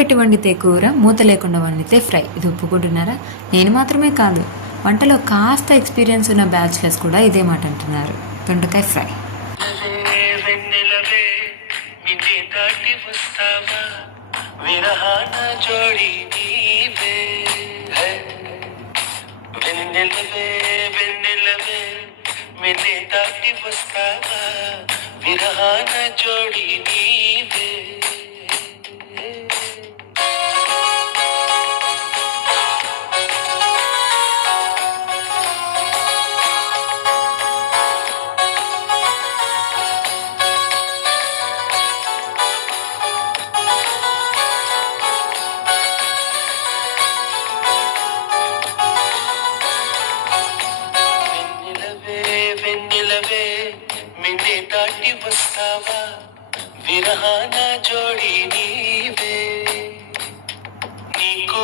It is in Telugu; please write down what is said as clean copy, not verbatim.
పెట్టి వండితే కూర, మూత లేకుండా వండితే ఫ్రై. ఇది ఒప్పుకుంటున్నారా? నేను మాత్రమే కాదు, వంటలో కాస్త ఎక్స్పీరియన్స్ ఉన్న బ్యాచిలర్స్ కూడా ఇదే మాట అంటున్నారు. దొండకాయ ఫ్రై. విరహాన జోడి నీవే. వెన్నెలవే మిన్నే దాటి వస్తావా, విరహాన జోడి నీవే. నీకు